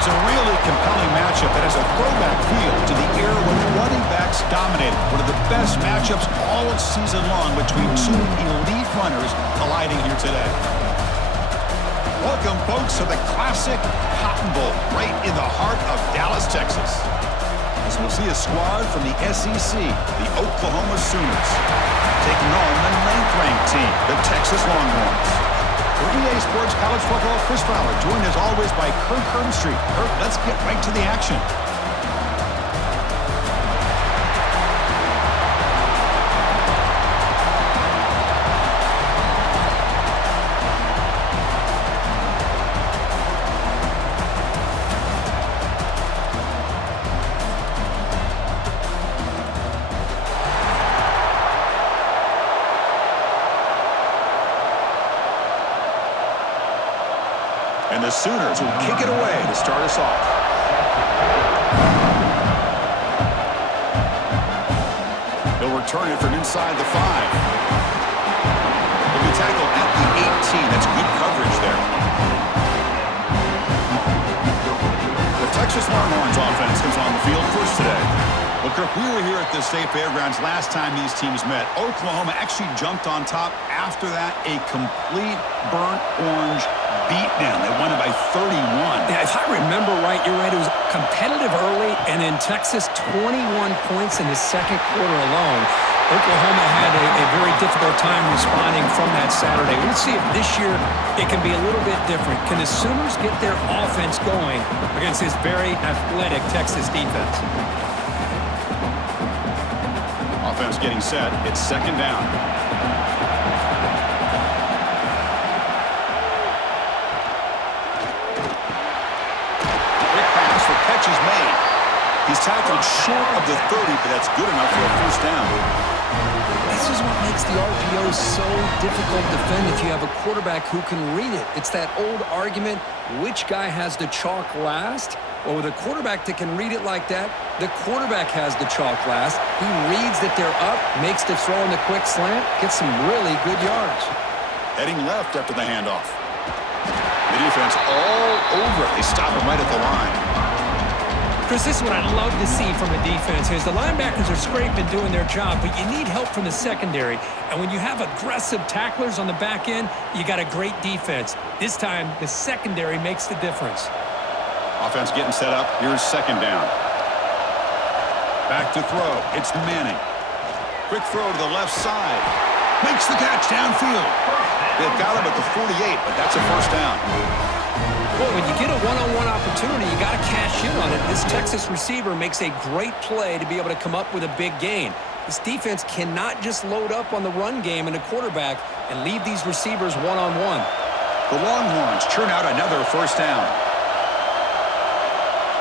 It's a really compelling matchup that has a throwback feel to the era when running backs dominated. One of the best matchups all season long between two elite runners colliding here today. Welcome, folks, to the classic Cotton Bowl right in the heart of Dallas, Texas. As we'll see a squad from the SEC, the Oklahoma Sooners, taking on the 9th-ranked team, the Texas Longhorns. For EA Sports College Football, Chris Fowler, joined as always by Kirk Herbstreit. Kirk, let's get right to the action. And the Sooners will kick it away to start us off. They'll return it from inside the 5. He'll be tackled at the 18. That's good coverage there. The Texas Longhorns offense comes on the field first today. Well, Kirk, we were here at the State Fairgrounds last time these teams met. Oklahoma actually jumped on top. After that, a complete burnt orange beatdown. They won it by 31. Yeah, if I remember right, you're right. It was competitive early, and in Texas, 21 points in the second quarter alone. Oklahoma had a very difficult time responding from that Saturday. Let's see if this year it can be a little bit different. Can the Sooners get their offense going against this very athletic Texas defense? Offense getting set. It's second down. Catch is made. He's tackled short of the 30, but that's good enough for a first down. This is what makes the RPO so difficult to defend if you have a quarterback who can read it. It's that old argument, which guy has the chalk last? Well, with a quarterback that can read it like that, the quarterback has the chalk last. He reads that they're up, makes the throw in the quick slant, gets some really good yards. Heading left after the handoff. The defense all over it. They stop him right at the line. Chris, this is what I love to see from a defense is the linebackers are scraping, doing their job, but you need help from the secondary. And when you have aggressive tacklers on the back end, you got a great defense. This time, the secondary makes the difference. Offense getting set up. Here's second down. Back to throw. It's Manning. Quick throw to the left side. Makes the catch downfield. They've got him at the 48, but that's a first down. Well, when you get a one-on-one opportunity, you got to cash in on it. This Texas receiver makes a great play to be able to come up with a big gain. This defense cannot just load up on the run game and the quarterback and leave these receivers one-on-one. The Longhorns churn out another first down.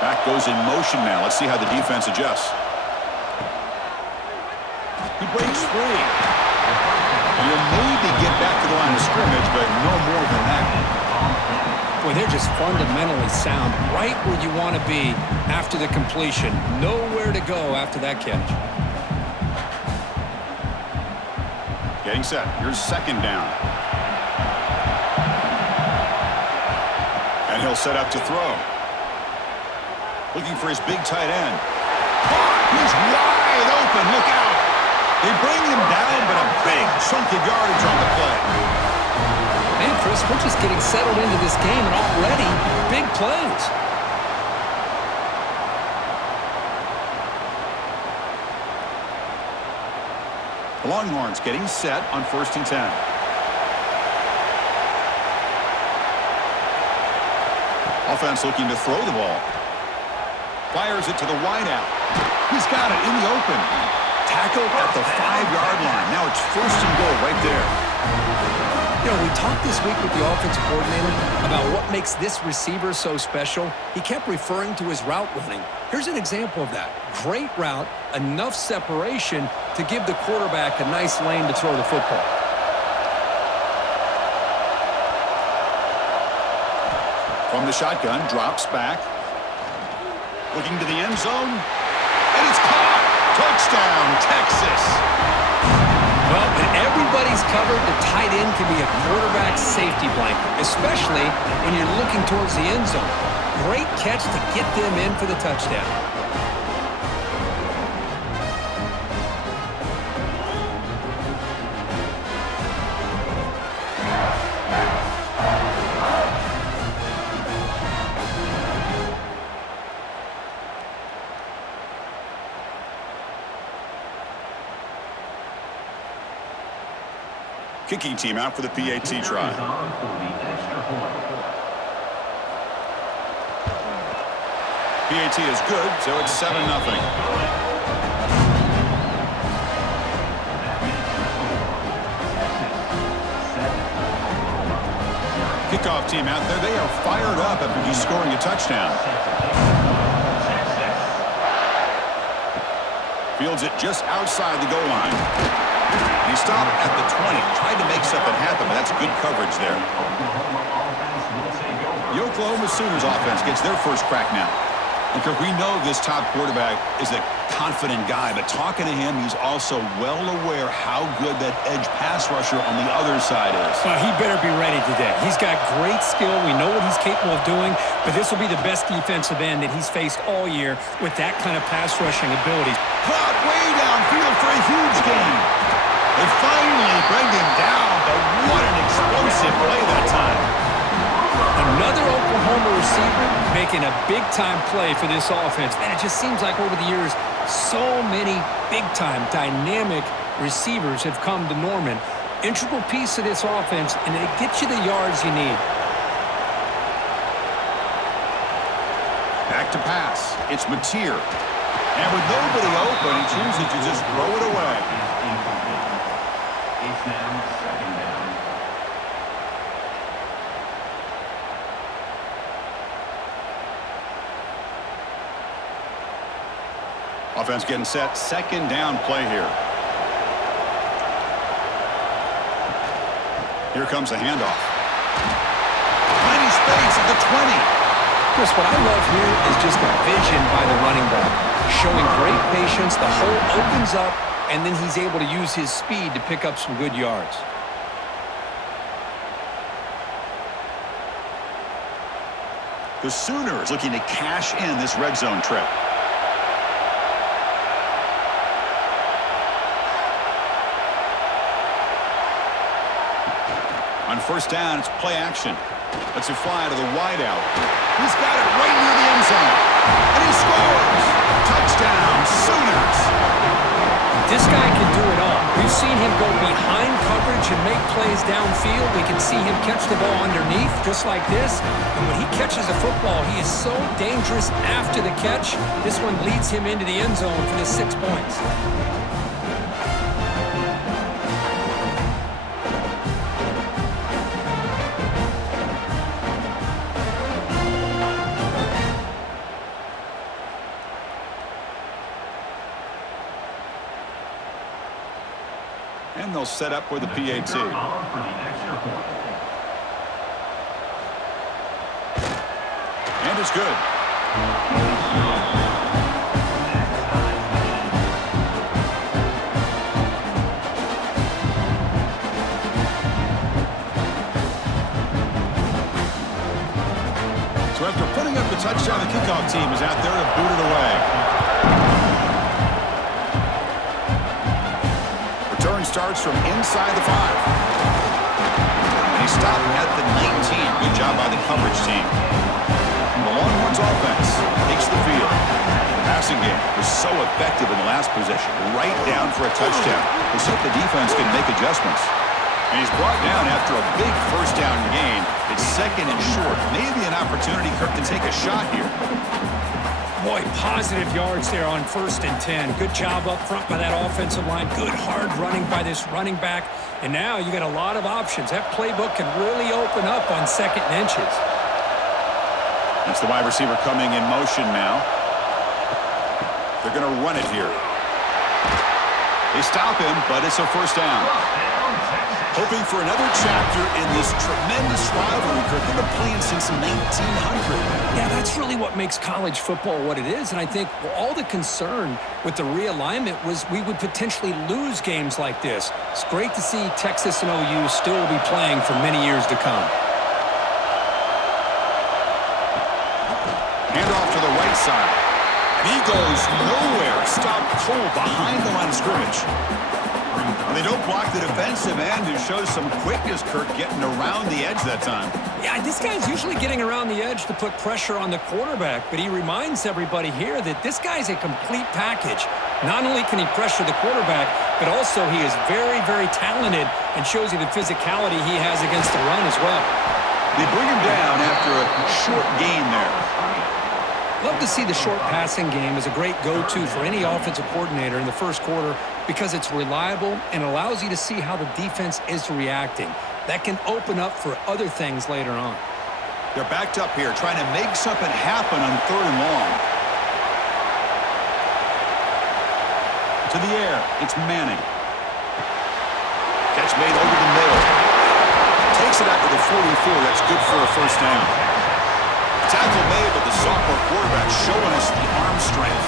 Back goes in motion now. Let's see how the defense adjusts. He breaks free. You'll maybe get back to the line of scrimmage, but no more than that. Boy, they're just fundamentally sound, right where you want to be after the completion. Nowhere to go after that catch. Getting set. Here's second down. And he'll set up to throw. Looking for his big tight end. He's wide open. Look out. They bring him down, but a big chunk of yardage on the play. Man, Chris, we're just getting settled into this game, and already big plays. The Longhorns getting set on 1st and 10. Offense looking to throw the ball. Fires it to the wideout. He's got it in the open. Tackled at the 5-yard line. Now it's 1st and goal right there. You know, we talked this week with the offensive coordinator about what makes this receiver so special. He kept referring to his route running. Here's an example of that. Great route, enough separation to give the quarterback a nice lane to throw the football. From the shotgun, drops back. Looking to the end zone. And it's caught. Touchdown, Texas. Well, when everybody's covered, the tight end can be a quarterback safety blanket, especially when you're looking towards the end zone. Great catch to get them in for the touchdown. Kicking team out for the PAT try. PAT is good, so it's 7-0. Kickoff team out there. They are fired up after just scoring a touchdown. Fields it just outside the goal line. He stopped at the 20, tried to make something happen, but that's good coverage there. The Oklahoma Sooners offense gets their first crack now. Because we know this top quarterback is a confident guy, but talking to him, he's also well aware how good that edge pass rusher on the other side is. Well, he better be ready today. He's got great skill. We know what he's capable of doing, but this will be the best defensive end that he's faced all year with that kind of pass rushing ability. Caught way downfield for a huge gain. They finally bring him down, but what an explosive play that time. Another Oklahoma receiver making a big-time play for this offense. Man, it just seems like over the years, so many big-time, dynamic receivers have come to Norman. Integral piece of this offense, and they get you the yards you need. Back to pass. It's Mateer. And with nobody open, he chooses to just throw it away. It's now second down. Offense getting set. Second down play here. Here comes the handoff. Tiny space at the 20. Chris, what I love here is just the vision by the running back. Showing great patience. The hole opens up, and then he's able to use his speed to pick up some good yards. The Sooners looking to cash in this red zone trip. On first down, it's play action. Let's it fly to the wideout. He's got it right near the end zone. And he scores! Touchdown, Sooners! This guy can do it all. We've seen him go behind coverage and make plays downfield. We can see him catch the ball underneath, just like this. And when he catches a football, he is so dangerous after the catch. This one leads him into the end zone for the 6 points. And they'll set up for the PAT. And it's good. So after putting up the touchdown, the kickoff team is out there to boot it away. Return starts from inside the 5. And he stopped at the 19. Good job by the coverage team. The Longhorns offense takes the field. The passing game was so effective in the last possession. Right down for a touchdown. We'll see if the defense can make adjustments. And he's brought down after a big first down gain. It's second and short. Maybe an opportunity Kirk can take a shot here. Boy, positive yards there on 1st and 10. Good job up front by that offensive line. Good hard running by this running back. And now you got a lot of options. That playbook can really open up on 2nd and inches. That's the wide receiver coming in motion now. They're going to run it here. They stop him, but it's a first down. Hoping for another chapter in this tremendous rivalry. Kirk, they've been playing since 1900. Yeah, that's really what makes college football what it is. And I think all the concern with the realignment was we would potentially lose games like this. It's great to see Texas and OU still be playing for many years to come. Hand off to the right side. And he goes nowhere. Stopped cold behind the line of scrimmage. And they don't block the defensive end, who shows some quickness, Kirk, getting around the edge that time. Yeah, this guy's usually getting around the edge to put pressure on the quarterback, but he reminds everybody here that this guy's a complete package. Not only can he pressure the quarterback, but also he is very, very talented and shows you the physicality he has against the run as well. They bring him down after a short gain there. Love to see the short passing game as a great go-to for any offensive coordinator in the first quarter because it's reliable and allows you to see how the defense is reacting. That can open up for other things later on. They're backed up here, trying to make something happen on 3rd and long. To the air, it's Manning. Catch made over the middle. Takes it out to the 44. That's good for a first down. Tackle made, but the sophomore quarterback showing us the arm strength.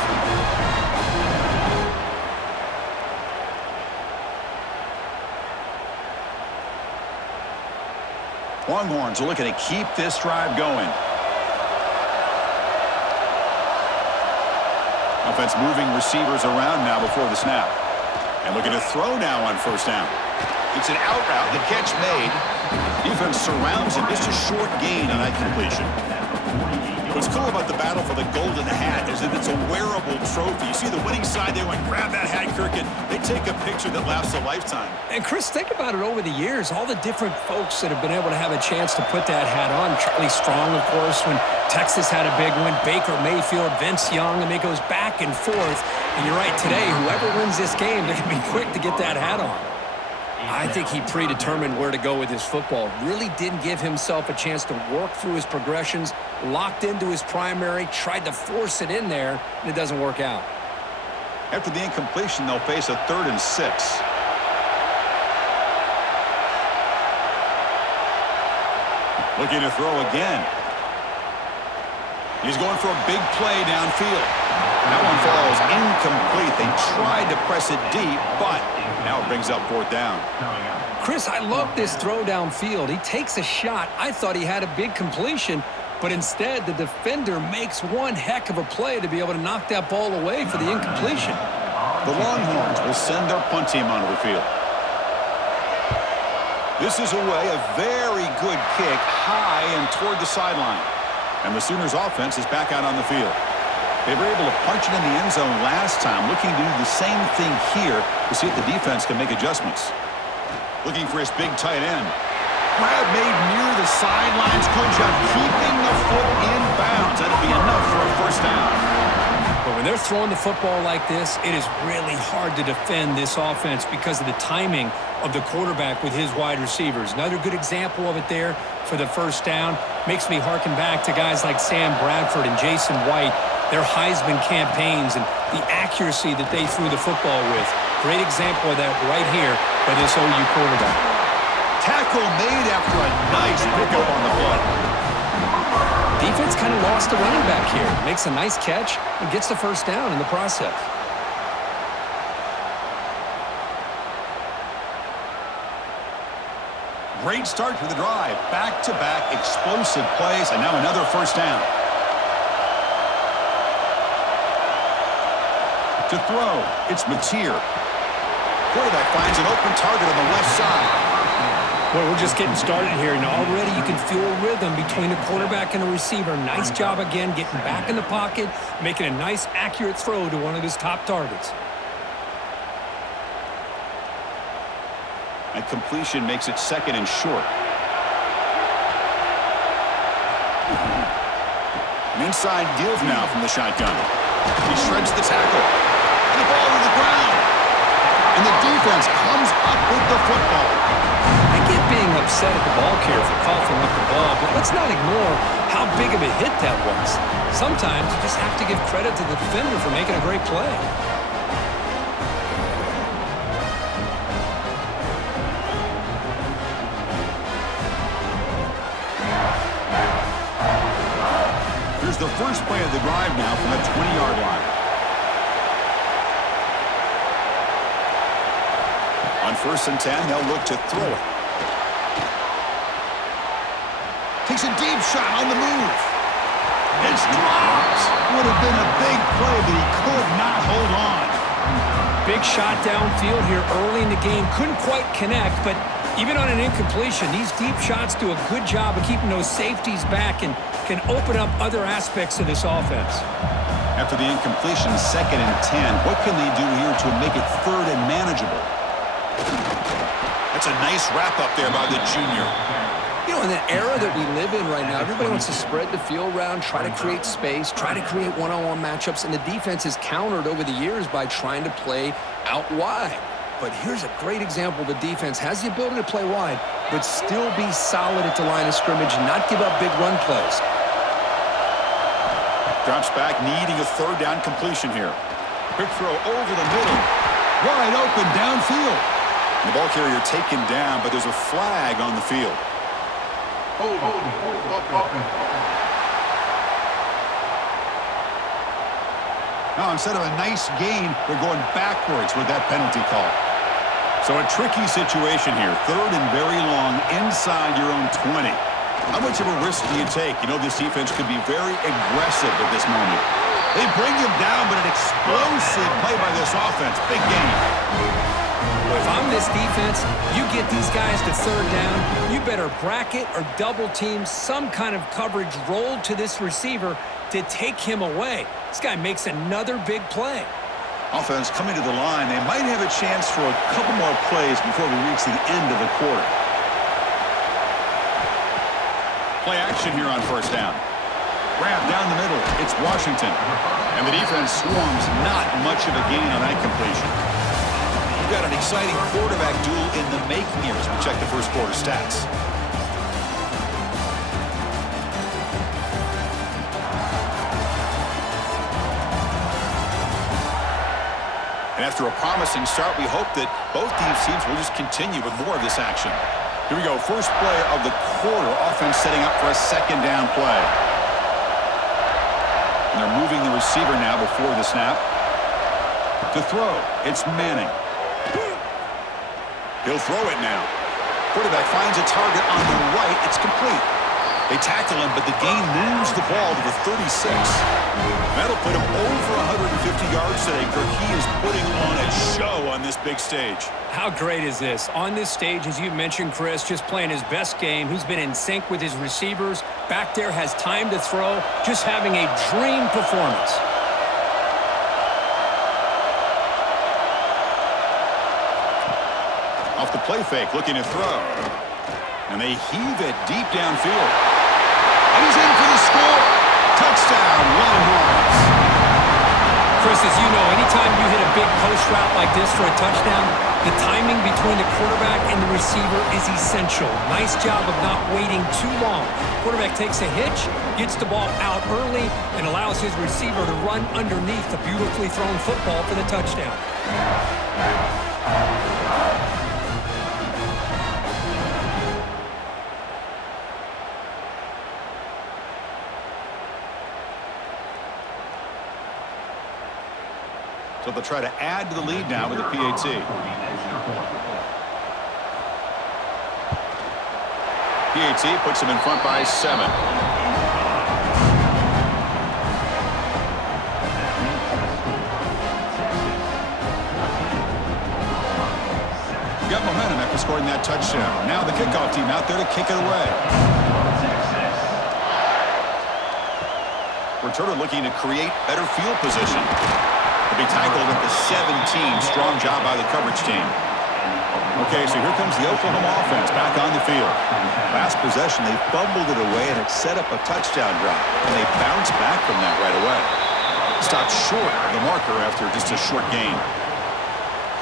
Longhorns are looking to keep this drive going. Offense moving receivers around now before the snap. And looking to throw now on first down. It's an out route. The catch made. Defense surrounds him. Just a short gain on that completion. What's cool about the battle for the golden hat is that it's a wearable trophy. You see the winning side, they went grab that hat, Kirk, and they take a picture that lasts a lifetime. And Chris, think about it over the years, all the different folks that have been able to have a chance to put that hat on. Charlie Strong, of course, when Texas had a big one, Baker Mayfield, Vince Young, and it goes back and forth. And you're right, today, whoever wins this game, they're going to be quick to get that hat on. I think he predetermined where to go with his football. Really didn't give himself a chance to work through his progressions, locked into his primary, tried to force it in there, and it doesn't work out. After the incompletion, they'll face a 3rd and 6. Looking to throw again. He's going for a big play downfield. That one falls incomplete. They tried to press it deep, but now it brings up 4th down. Chris, I love this throw downfield. He takes a shot. I thought he had a big completion, but instead the defender makes one heck of a play to be able to knock that ball away for the incompletion. The Longhorns will send their punt team onto the field. This is away, a very good kick, high and toward the sideline. And the Sooners offense is back out on the field. They were able to punch it in the end zone last time, looking to do the same thing here to see if the defense can make adjustments. Looking for his big tight end. Grab made near the sidelines. Good job keeping the foot in bounds. That'll be enough for a first down. But when they're throwing the football like this, it is really hard to defend this offense because of the timing of the quarterback with his wide receivers. Another good example of it there for the first down. Makes me harken back to guys like Sam Bradford and Jason White, their Heisman campaigns and the accuracy that they threw the football with. Great example of that right here by this OU quarterback. Tackle made after a nice pickup on the play. Defense kind of lost the running back here. Makes a nice catch and gets the first down in the process. Great start to the drive. Back-to-back explosive plays, and now another first down. To throw, it's Mateer. Quarterback finds an open target on the left side. Well, we're just getting started here, and already you can feel a rhythm between the quarterback and the receiver. Nice job again getting back in the pocket, making a nice, accurate throw to one of his top targets. And completion makes it 2nd and short. An inside deal now from the shotgun. He shreds the tackle. And the ball to the ground. And the defense comes up with the football. I get being upset at the ball carrier for coughing up the ball, but let's not ignore how big of a hit that was. Sometimes you just have to give credit to the defender for making a great play. Here's the first play of the drive now from the 20-yard line. On 1st and 10, they'll look to throw it. Takes a deep shot on the move. It's dropped. Would have been a big play, but he could not hold on. Big shot downfield here early in the game. Couldn't quite connect, but even on an incompletion, these deep shots do a good job of keeping those safeties back and can open up other aspects of this offense. After the incompletion, 2nd and 10. What can they do here to make it 3rd and manageable? That's a nice wrap up there by the junior. You know, in the era that we live in right now, everybody wants to spread the field around, try to create space, try to create one-on-one matchups, and the defense has countered over the years by trying to play out wide. But here's a great example. The defense has the ability to play wide, but still be solid at the line of scrimmage, not give up big run plays. Drops back, needing a 3rd down completion here. Quick throw over the middle. Wide open downfield. The ball carrier taken down, but there's a flag on the field. Now, instead of a nice gain, they're going backwards with that penalty call. So a tricky situation here. 3rd and very long inside your own 20. How much of a risk do you take? You know, this defense could be very aggressive at this moment. They bring him down, but an explosive play by this offense. Big game. If I'm this defense, you get these guys to 3rd down, you better bracket or double team some kind of coverage rolled to this receiver to take him away. This guy makes another big play. Offense coming to the line. They might have a chance for a couple more plays before we reach the end of the quarter. Play action here on 1st down. Grab down the middle. It's Washington. And the defense swarms. Not much of a gain on that completion. We've got an exciting quarterback duel in the making here as we check the 1st quarter stats. And after a promising start, we hope that both these teams will just continue with more of this action. Here we go. First play of the quarter. Offense setting up for a 2nd down play. And they're moving the receiver now before the snap. To throw, it's Manning. He'll throw it now. Quarterback finds a target on the right. It's complete. They tackle him, but the gain moves the ball to the 36. That'll put him over 150 yards today, Kirk. He is putting on a show on this big stage. How great is this? On this stage, as you mentioned, Chris, just playing his best game. He's been in sync with his receivers. Back there, has time to throw. Just having a dream performance. Off the play fake, looking to throw. And they heave it deep downfield. And he's in for the score. Touchdown, Longhorns. Chris, as you know, anytime you hit a big post route like this for a touchdown, the timing between the quarterback and the receiver is essential. Nice job of not waiting too long. Quarterback takes a hitch, gets the ball out early, and allows his receiver to run underneath the beautifully thrown football for the touchdown. So they'll try to add to the lead now with the PAT. PAT puts them in front by 7. Got momentum after scoring that touchdown. Now the kickoff team out there to kick it away. Returner looking to create better field position. Be tackled at the 17. Strong job by the coverage team. Okay, so here comes the Oklahoma offense back on the field. Last possession, they fumbled it away, and it set up a touchdown drive. And they bounced back from that right away. Stopped short of the marker after just a short gain.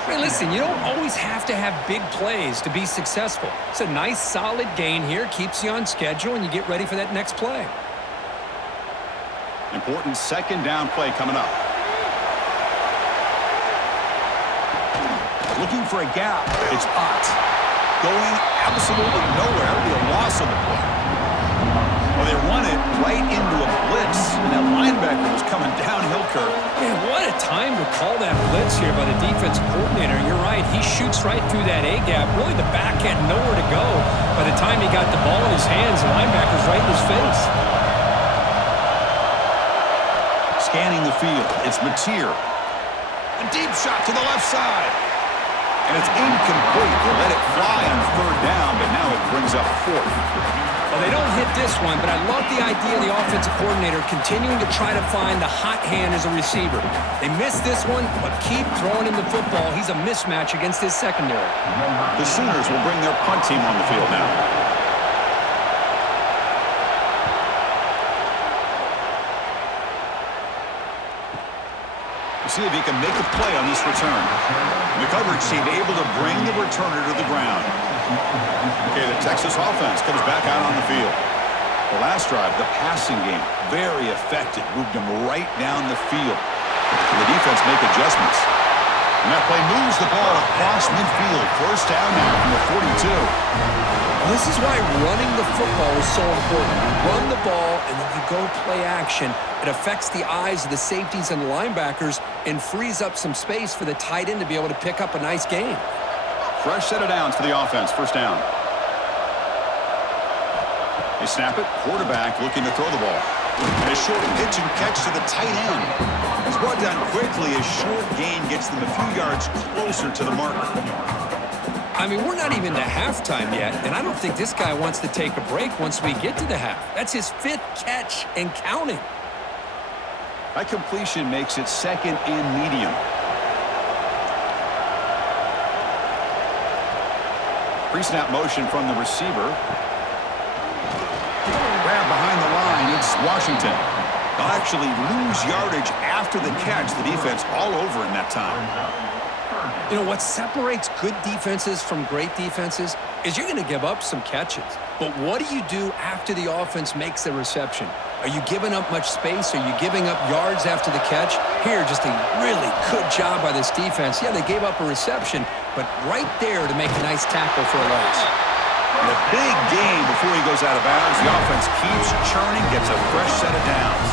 Hey, listen, you don't always have to have big plays to be successful. It's a nice, solid gain here. Keeps you on schedule, and you get ready for that next play. Important 2nd down play coming up. Looking for a gap. It's Ott. Going absolutely nowhere. It'll be a loss on the play. Well, they run it right into a blitz, and that linebacker was coming downhill, Kirk. Man, what a time to call that blitz here by the defensive coordinator. You're right. He shoots right through that A-gap. Really, the back had nowhere to go. By the time he got the ball in his hands, the linebacker's right in his face. Scanning the field, it's Mateer. A deep shot to the left side. And it's incomplete. They let it fly on third down, but now it brings up fourth. Well, they don't hit this one, but I love the idea of the offensive coordinator continuing to try to find the hot hand as a receiver. They missed this one, but keep throwing him the football. He's a mismatch against his secondary. The Sooners will bring their punt team on the field now. See if he can make a play on this return. The coverage team able to bring the returner to the ground. Okay, the Texas offense comes back out on the field. The last drive, the passing game, very effective. Moved them right down the field. And the defense make adjustments. And that play moves the ball across midfield. First down now from the 42. This is why running the football is so important. You run the ball, and then you go play action. It affects the eyes of the safeties and the linebackers and frees up some space for the tight end to be able to pick up a nice gain. Fresh set of downs for the offense. First down. They snap it. Quarterback looking to throw the ball. And a short pitch and catch to the tight end. It's brought down quickly. A short gain gets them a few yards closer to the marker. I mean, we're not even to halftime yet, and I don't think this guy wants to take a break once we get to the half. That's his 5th catch and counting. That completion makes it second and medium. Pre-snap motion from the receiver. Grab behind the line. It's Washington. They'll actually lose yardage after the catch. The defense all over in that time. You know, what separates good defenses from great defenses is you're going to give up some catches. But what do you do after the offense makes the reception? Are you giving up much space? Are you giving up yards after the catch? Here, just a really good job by this defense. Yeah, they gave up a reception, but right there to make a nice tackle for a loss. And a big gain before he goes out of bounds. The offense keeps churning, gets a fresh set of downs.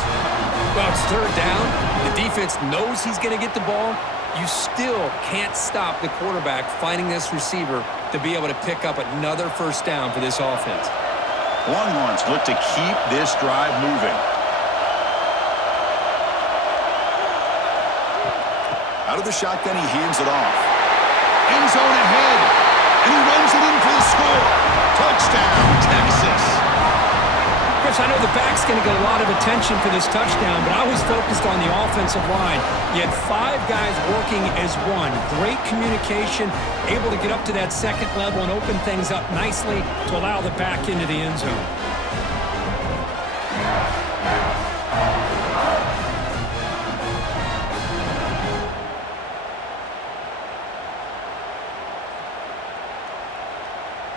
Well, it's third down. The defense knows he's going to get the ball. You still can't stop the quarterback finding this receiver to be able to pick up another first down for this offense. Longhorns look to keep this drive moving. Out of the shotgun, he hands it off. End zone ahead, and he runs it in for the score. Touchdown, Texas. Chris, I know the back's going to get a lot of attention for this touchdown, but I was focused on the offensive line. You had 5 guys working as one. Great communication, able to get up to that second level and open things up nicely to allow the back into the end zone.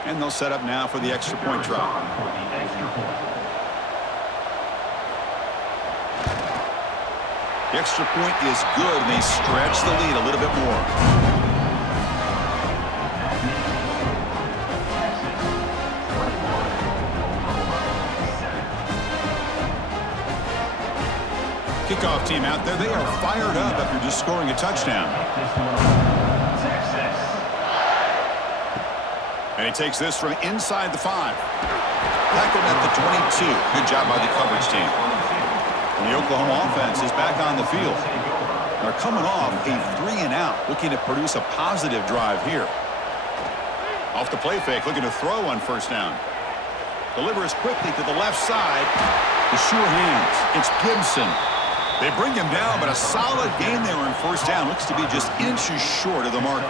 And they'll set up now for the extra point try. The extra point is good, and they stretch the lead a little bit more. Kickoff team out there. They are fired up after just scoring a touchdown. And he takes this from inside the 5. Tackled at the 22. Good job by the coverage team. And the Oklahoma offense is back on the field. They're coming off a 3-and-out, looking to produce a positive drive here. Off the play fake, looking to throw on first down. Delivers quickly to the left side. The sure hands. It's Gibson. They bring him down, but a solid gain there on first down. Looks to be just inches short of the marker.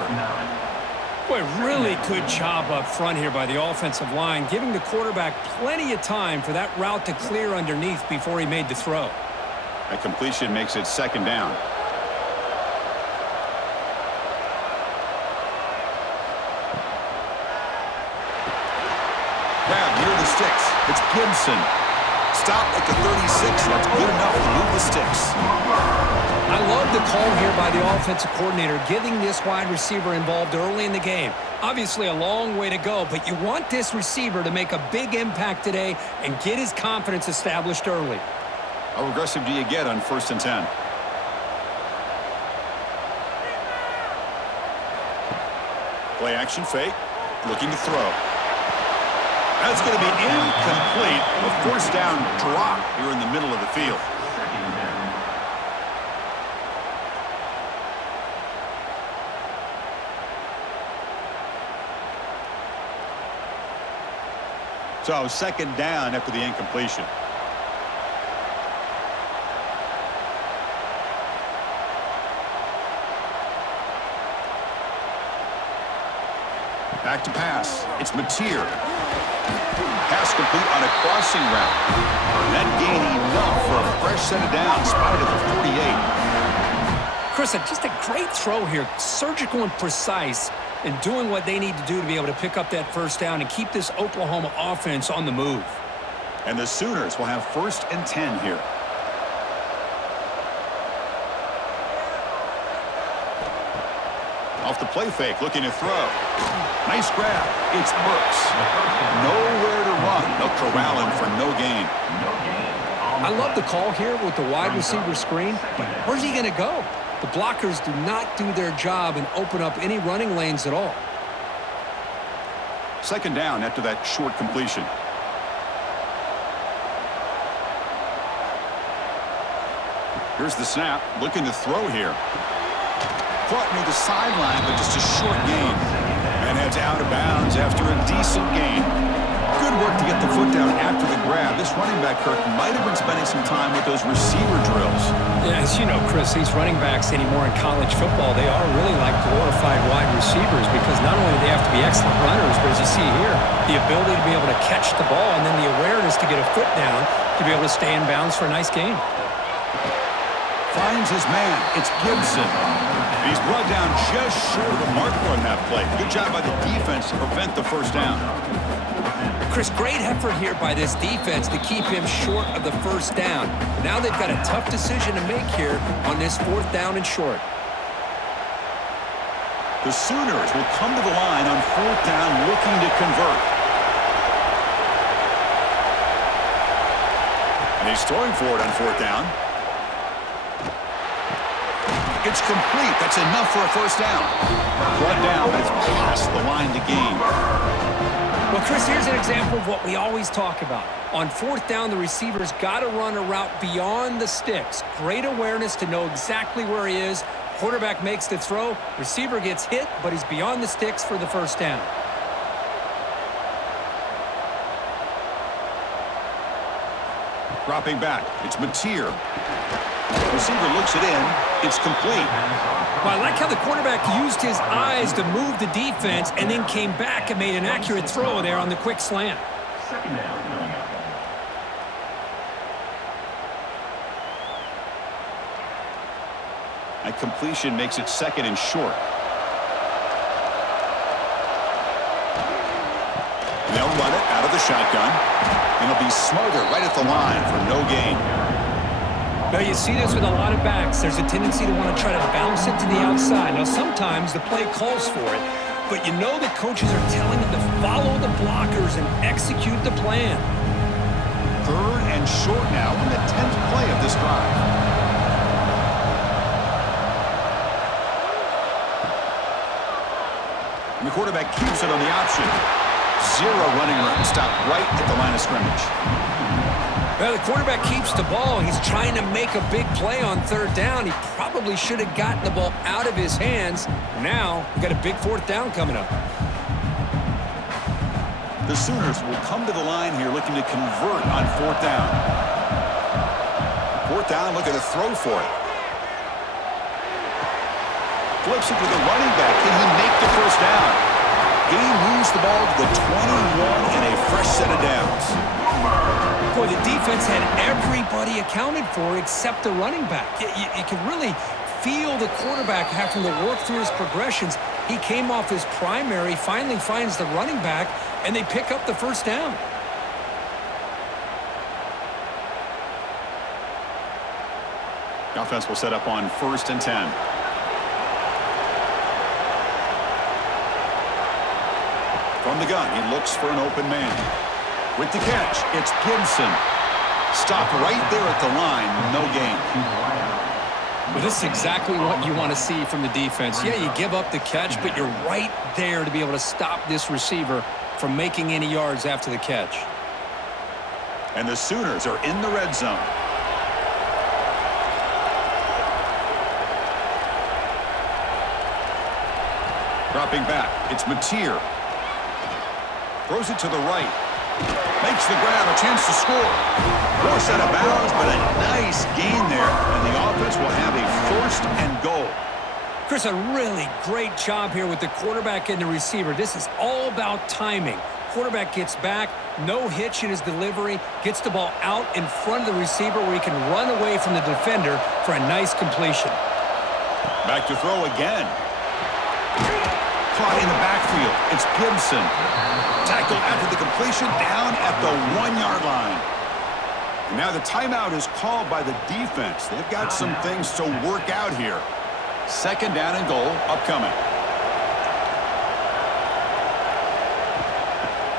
Boy, really good job up front here by the offensive line, giving the quarterback plenty of time for that route to clear underneath before he made the throw. That completion makes it second down. Grab near the sticks. It's Gibson. Stop at the 36. That's good enough to move the sticks. I love the call here by the offensive coordinator, getting this wide receiver involved early in the game. Obviously a long way to go, but you want this receiver to make a big impact today and get his confidence established early. How aggressive do you get on 1st and 10? Play action fake, looking to throw. That's going to be incomplete. A first down drop here in the middle of the field. So second down after the incompletion. Back to pass. It's Mateer. Pass complete on a crossing route. That gain enough for a fresh set of downs, spotted at the 48. Chris, just a great throw here. Surgical and precise, and doing what they need to do to be able to pick up that first down and keep this Oklahoma offense on the move. And the Sooners will have 1st and 10 here. Off the play fake, looking to throw. Nice grab. It's Burks. Nowhere to run. They'll corral him for no gain. I love the call here with the wide receiver screen, but where's he going to go? The blockers do not do their job and open up any running lanes at all. Second down after that short completion. Here's the snap. Looking to throw here. Caught near the sideline, but just a short gain. And heads out of bounds after a decent gain. Good work to get the foot down after the grab. This running back, Kirk, might have been spending some time with those receiver drills. Yeah, as you know, Chris, these running backs anymore in college football, they are really like glorified wide receivers because not only do they have to be excellent runners, but as you see here, the ability to be able to catch the ball and then the awareness to get a foot down to be able to stay in bounds for a nice gain. Finds his man. It's Gibson. He's brought down just short of the marker on that play. Good job by the defense to prevent the first down. Chris, great effort here by this defense to keep him short of the first down. Now they've got a tough decision to make here on this 4th down and short. The Sooners will come to the line on 4th down looking to convert. And he's throwing for it on 4th down. It's complete. That's enough for a first down. Brought down. That's past the line to gain. Well, Chris, here's an example of what we always talk about. On 4th down, the receiver's got to run a route beyond the sticks. Great awareness to know exactly where he is. Quarterback makes the throw. Receiver gets hit, but he's beyond the sticks for the first down. Dropping back. It's Mateer. Receiver looks it in. It's complete. Well, I like how the quarterback used his eyes to move the defense and then came back and made an accurate throw there on the quick slant. Second down coming up. That completion makes it 2nd and short. And they'll run it out of the shotgun. And it'll be Smarter right at the line for no gain. Now, you see this with a lot of backs. There's a tendency to want to try to bounce it to the outside. Now, sometimes the play calls for it, but you know the coaches are telling them to follow the blockers and execute the plan. 3rd and short now on the 10th play of this drive. And the quarterback keeps it on the option. 0 running room. Stopped right at the line of scrimmage. Well, the quarterback keeps the ball. He's trying to make a big play on 3rd down. He probably should have gotten the ball out of his hands. Now, we've got a big 4th down coming up. The Sooners will come to the line here looking to convert on 4th down. 4th down, looking to throw for it. Flips it to the running back. Can he make the first down? He moves the ball to the 21 and a fresh set of downs. Boy, the defense had everybody accounted for except the running back. You can really feel the quarterback having to work through his progressions. He came off his primary, finally finds the running back, and they pick up the first down. The offense will set up on 1st and 10. From the gun, he looks for an open man. With the catch, it's Gibson. Stopped right there at the line, no gain. Well, this is exactly what you want to see from the defense. Yeah, you give up the catch, but you're right there to be able to stop this receiver from making any yards after the catch. And the Sooners are in the red zone. Dropping back, it's Mateer. Throws it to the right. Makes the grab, a chance to score. Forced out of bounds, but a nice gain there. And the offense will have a first and goal. Chris, a really great job here with the quarterback and the receiver. This is all about timing. Quarterback gets back, no hitch in his delivery, gets the ball out in front of the receiver where he can run away from the defender for a nice completion. Back to throw again. Caught in the backfield. It's Gibson. Tackled after the completion down at the 1-yard line. And now the timeout is called by the defense. They've got some things to work out here. Second down and goal upcoming.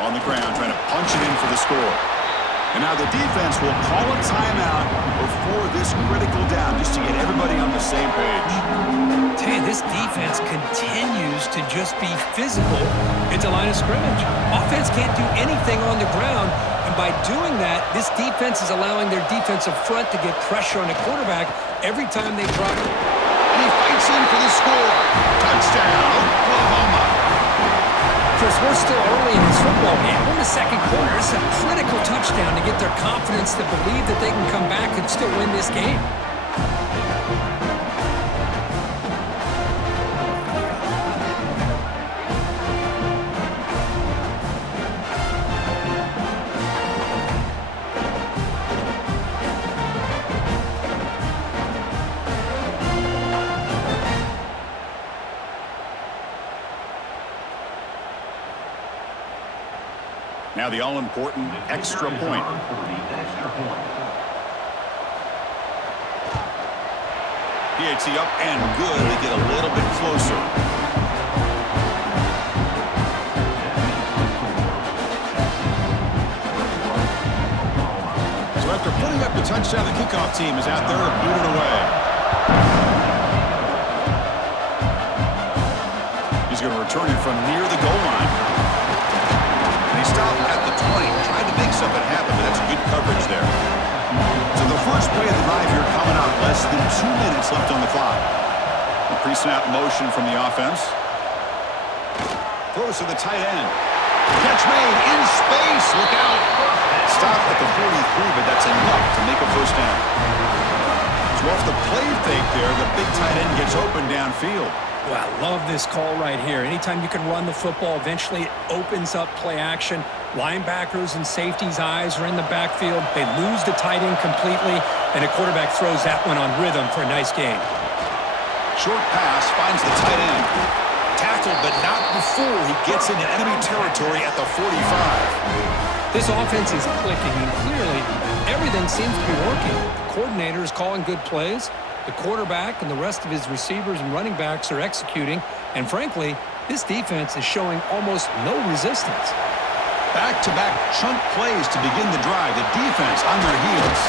On the ground, trying to punch it in for the score. And now the defense will call a timeout before this critical down, just to get everybody on the same page. Tell you, this defense continues to just be physical into line of scrimmage. Offense can't do anything on the ground, and by doing that, this defense is allowing their defensive front to get pressure on the quarterback every time they drop it. And he fights in for the score. Touchdown, Oklahoma. Chris, we're still early in this football game. We're in the second quarter. It's a critical touchdown to get their confidence to believe that they can come back and still win this game. Now the all-important extra point. PAT up and good. They get a little bit closer. So after putting up the touchdown, the kickoff team is out there to boot it away. He's going to return it from near the goal line. He stopped at the 20, tried to make something happen, but that's good coverage there. So the first play of the drive here coming up, less than 2 minutes left on the clock. A pre-snap motion from the offense. Throws to the tight end. Catch made in space. Look out. Stop at the 43, but that's enough to make a first down. So off the play fake there, the big tight end gets open downfield. Well, I love this call right here. Anytime you can run the football, eventually it opens up play action. Linebackers and safeties' eyes are in the backfield. They lose the tight end completely, and the quarterback throws that one on rhythm for a nice gain. Short pass finds the tight end. Tackled, but not before he gets into enemy territory at the 45. This offense is clicking, and clearly everything seems to be working. The coordinator is calling good plays. The quarterback and the rest of his receivers and running backs are executing. And frankly, this defense is showing almost no resistance. Back-to-back chunk plays to begin the drive. The defense on their heels.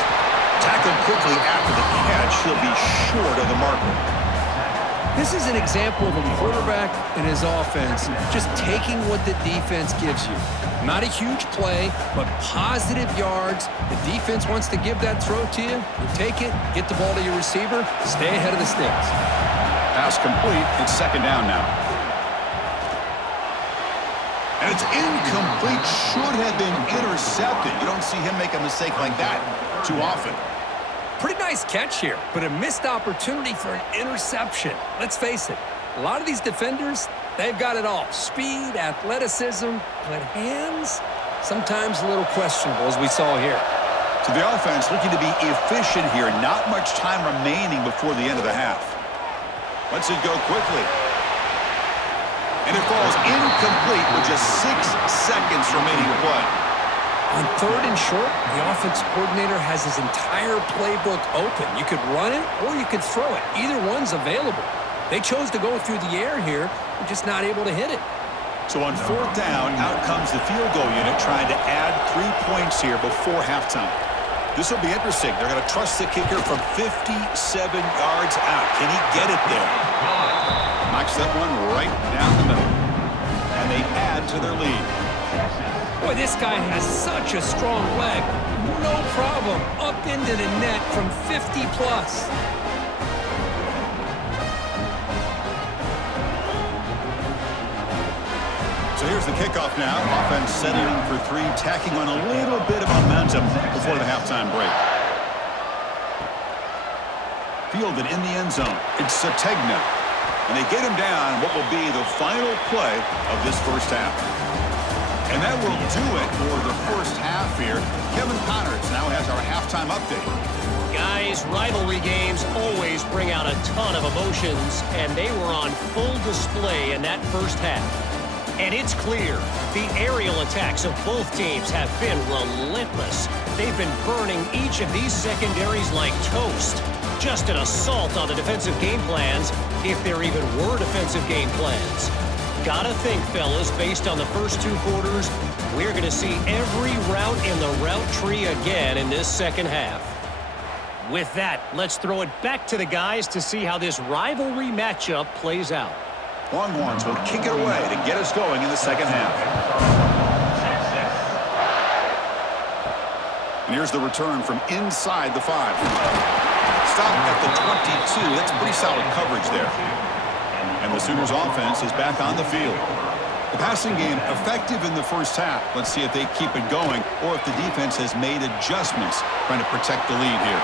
Tackled quickly after the catch. He'll be short of the marker. This is an example of a quarterback and his offense just taking what the defense gives you. Not a huge play, but positive yards. The defense wants to give that throw to you. You take it, get the ball to your receiver, stay ahead of the sticks. Pass complete. It's second down now. And it's incomplete. Should have been intercepted. You don't see him make a mistake like that too often. Pretty nice catch here, but a missed opportunity for an interception. Let's face it, a lot of these defenders, they've got it all. Speed, athleticism, but hands, sometimes a little questionable, as we saw here. So the offense looking to be efficient here. Not much time remaining before the end of the half. Lets it go quickly. And it falls incomplete with just 6 seconds remaining to play. On third and short, the offense coordinator has his entire playbook open. You could run it or you could throw it. Either one's available. They chose to go through the air here. They're just not able to hit it. So on fourth down, out comes the field goal unit trying to add 3 points here before halftime. This will be interesting. They're going to trust the kicker from 57 yards out. Can he get it there? Knocks that one right down the middle. And they add to their lead. Boy, this guy has such a strong leg. No problem. Up into the net from 50-plus. So here's the the kickoff now. Offense setting for three, tacking on a little bit of momentum before the halftime break. Fielded in the end zone. It's Sategna. And they get him down what will be the final play of this first half. And that will do it for the first half here. Kevin Connors now has our halftime update. Guys, rivalry games always bring out a ton of emotions, and they were on full display in that first half. And it's clear, the aerial attacks of both teams have been relentless. They've been burning each of these secondaries like toast. Just an assault on the defensive game plans, if there even were defensive game plans. Gotta think, fellas, based on the first two quarters, we're going to see every route in the route tree again in this second half. With that, let's throw it back to the guys to see how this rivalry matchup plays out. Longhorns will kick it away to get us going in the second half. And here's the return from inside the 5. Stop at the 22. That's pretty solid coverage there. And the Sooners offense is back on the field. The passing game effective in the first half. Let's see if they keep it going or if the defense has made adjustments trying to protect the lead here.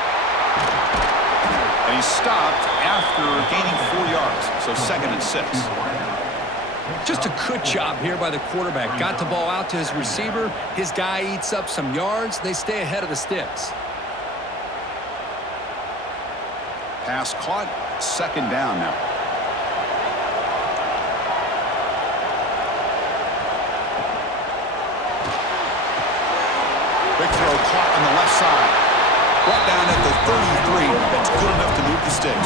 And he stopped after gaining 4 yards, so 2nd and 6. Just a good job here by the quarterback. Got the ball out to his receiver. His guy eats up some yards. They stay ahead of the Stix. Pass caught, 2nd down now. Big throw caught on the left side. Brought down at the 33. That's good enough to move the Stix.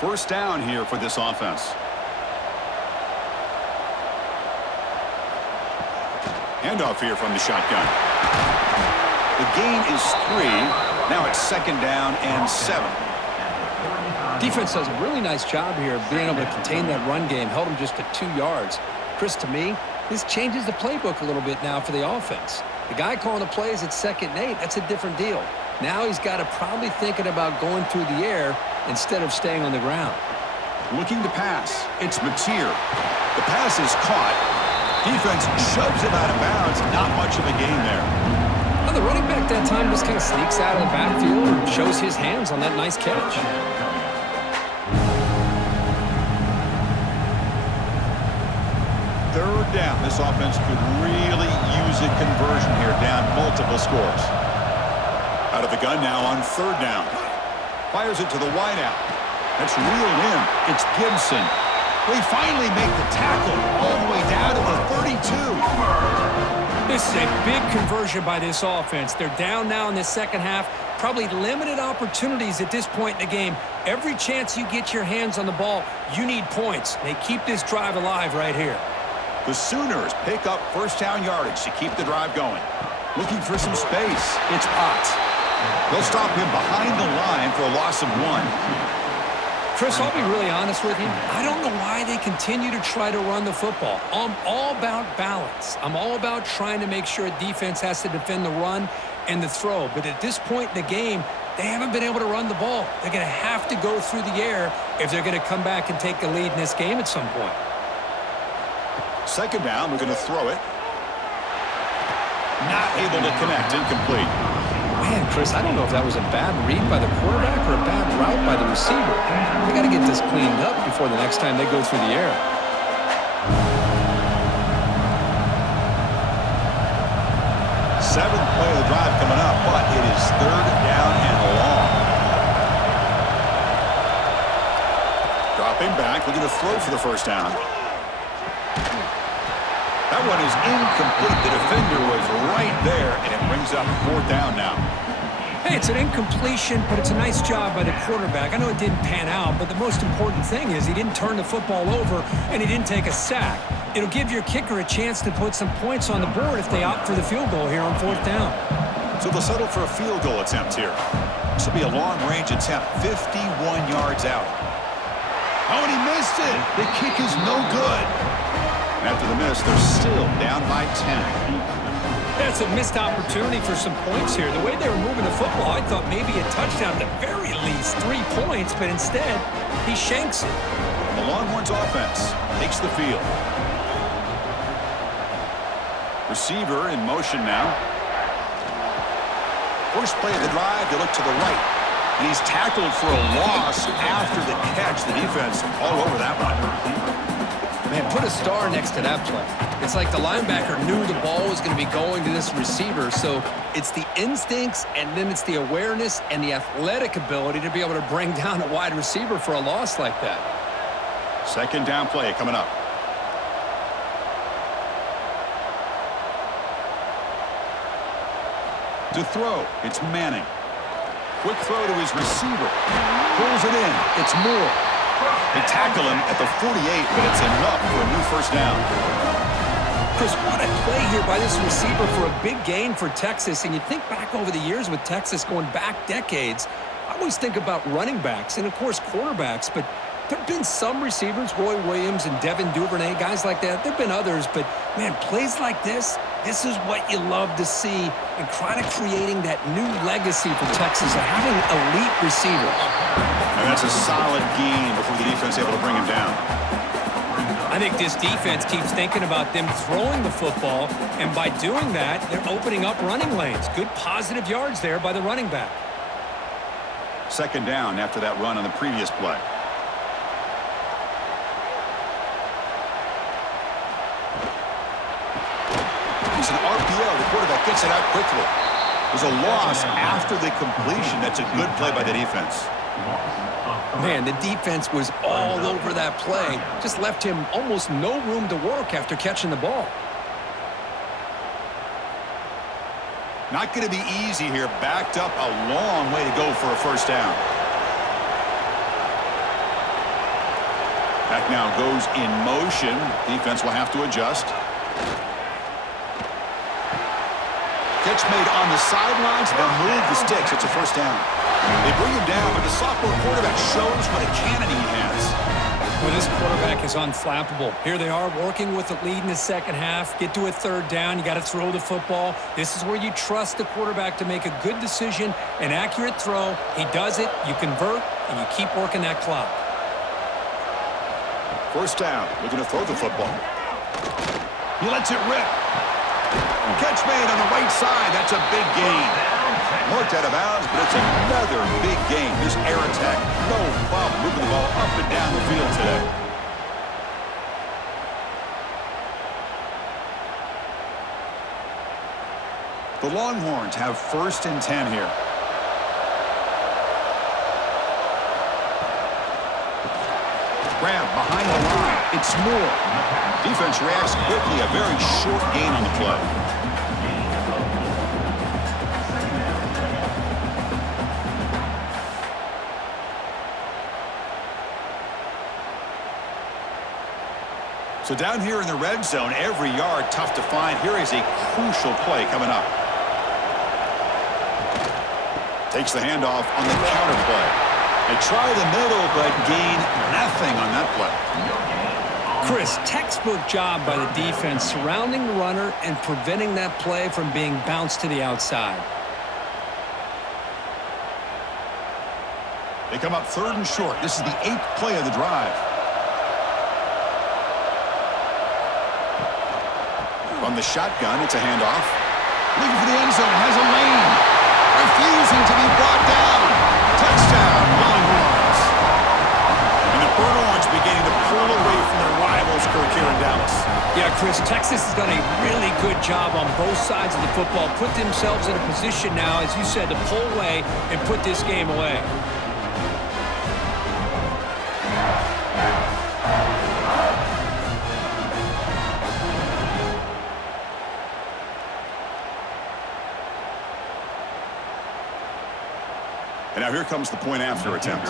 First down here for this offense. Handoff here from the shotgun. The gain is 3. Now it's 2nd down and 7. Defense does a really nice job here of being able to contain that run game. Held them just to 2 yards. Chris, to me, this changes the playbook a little bit now for the offense. The guy calling the plays at 2nd and 8, that's a different deal. Now he's got to probably thinking about going through the air instead of staying on the ground. Looking to pass. It's Mateer. The pass is caught. Defense shoves him out of bounds. Not much of a gain there. Well, the running back that time just kind of sneaks out of the backfield and shows his hands on that nice catch. Third down. This offense could really use a conversion here, down multiple scores. Out of the gun now on 3rd down. Fires it to the wideout. That's reeled in. It's Gibson. They finally make the tackle all the way down to the 32. This is a big conversion by this offense. They're down now in the second half. Probably limited opportunities at this point in the game. Every chance you get your hands on the ball, you need points. They keep this drive alive right here. The Sooners pick up first down yardage to keep the drive going. Looking for some space. It's Potts. They'll stop him behind the line for a loss of 1. Chris, I'll be really honest with you. I don't know why they continue to try to run the football. I'm all about balance. I'm all about trying to make sure defense has to defend the run and the throw. But at this point in the game, they haven't been able to run the ball. They're going to have to go through the air if they're going to come back and take the lead in this game at some point. 2nd down, we're going to throw it. Not able to connect, incomplete. Man, Chris, I don't know if that was a bad read by the quarterback or a bad route by the receiver. They got to get this cleaned up before the next time they go through the air. 7th play of the drive coming up, but it is 3rd down and long. Dropping back, looking to throw for the first down. That one is incomplete. The defender was right there, and it brings up 4th down now. Hey, it's an incompletion, but it's a nice job by the quarterback. I know it didn't pan out, but the most important thing is he didn't turn the football over, and he didn't take a sack. It'll give your kicker a chance to put some points on the board if they opt for the field goal here on 4th down. So they'll settle for a field goal attempt here. This will be a long-range attempt, 51 yards out. Oh, and he missed it. The kick is no good. And after the miss, they're still down by 10. That's a missed opportunity for some points here. The way they were moving the football, I thought maybe a touchdown at the very least, 3 points, but instead, he shanks it. The Longhorns offense takes the field. Receiver in motion now. First play of the drive, they look to the right. And he's tackled for a loss after the catch. The defense all over that one. Man, put a star next to that play. It's like the linebacker knew the ball was going to be going to this receiver, so it's the instincts and then it's the awareness and the athletic ability to be able to bring down a wide receiver for a loss like that. Second down play coming up. To throw, it's Manning. Quick throw to his receiver. Pulls it in. It's Moore. They tackle him at the 48, but it's enough for a new first down. Chris, what a play here by this receiver for a big gain for Texas. And you think back over the years with Texas going back decades, I always think about running backs and, of course, quarterbacks. But there have been some receivers, Roy Williams and Devin Duvernay, guys like that. There have been others. But, man, plays like this is what you love to see and kind of creating that new legacy for Texas of having elite receivers. And that's a solid gain before the defense is able to bring him down. I think this defense keeps thinking about them throwing the football, and by doing that, they're opening up running lanes. Good positive yards there by the running back. Second down after that run on the previous play. It's an RPO. The quarterback gets it out quickly. There's a loss after the completion. That's a good play by the defense. Man, the defense was all over that play. Just left him almost no room to work after catching the ball. Not going to be easy here. Backed up a long way to go for a first down. Back now goes in motion. Defense will have to adjust. Catch made on the sidelines. They'll move the sticks. It's a first down. They bring him down, but the sophomore quarterback shows what a cannon he has. Well, this quarterback is unflappable. Here they are working with the lead in the second half. Get to a third down. You got to throw the football. This is where you trust the quarterback to make a good decision, an accurate throw. He does it. You convert, and you keep working that clock. First down. Looking to throw the football. He lets it rip. Catch made on the right side. That's a big gain. Marked out of bounds, but it's another big gain. This air attack, no problem moving the ball up and down the field today. The Longhorns have first and 10 here. Grab behind the line. It's Moore. Defense reacts quickly. A very short gain on the play. So down here in the red zone, every yard tough to find. Here is a crucial play coming up. Takes the handoff on the counter play. They try the middle, but gain nothing on that play. Chris, textbook job by the defense surrounding the runner and preventing that play from being bounced to the outside. They come up third and short. This is the 8th play of the drive. From the shotgun, it's a handoff. Looking for the end zone, has a lane. Refusing to be brought down. Touchdown, Longhorns. And the Burnt Orange beginning to pull away from their rivals, Kirk, here in Dallas. Yeah, Chris, Texas has done a really good job on both sides of the football. Put themselves in a position now, as you said, to pull away and put this game away. And now here comes the point after attempt.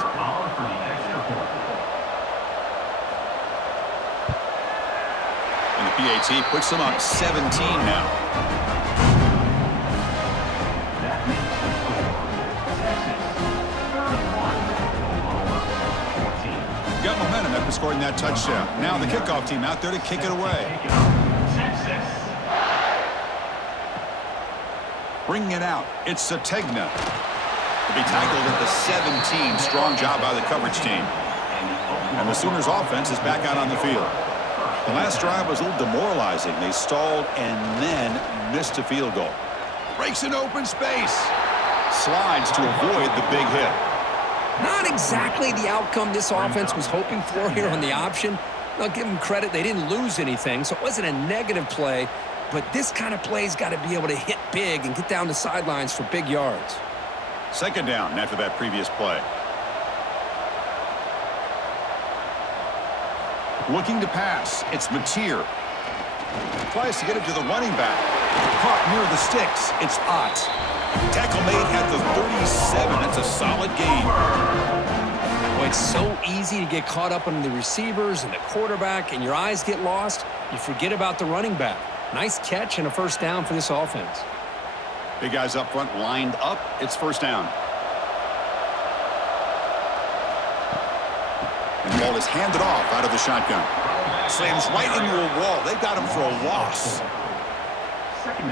And the PAT puts them up 17 now. Got momentum after scoring that touchdown. Now the kickoff team out there to kick it away. Bringing it out, it's Sategna. To be tackled at the 17. Strong job by the coverage team. And the Sooners offense is back out on the field. The last drive was a little demoralizing. They stalled and then missed a field goal. Breaks an open space. Slides to avoid the big hit. Not exactly the outcome this offense was hoping for here on the option. I'll give them credit. They didn't lose anything, so it wasn't a negative play. But this kind of play's got to be able to hit big and get down the sidelines for big yards. Second down after that previous play. Looking to pass. It's Mateer. Tries to get it to the running back. Caught near the sticks. It's Ott. Tackle made at the 37. That's a solid gain. Boy, it's so easy to get caught up on the receivers and the quarterback, and your eyes get lost. You forget about the running back. Nice catch and a first down for this offense. Big guys up front lined up. It's first down. And the ball is handed off out of the shotgun. Slams right into a wall. They've got him for a loss.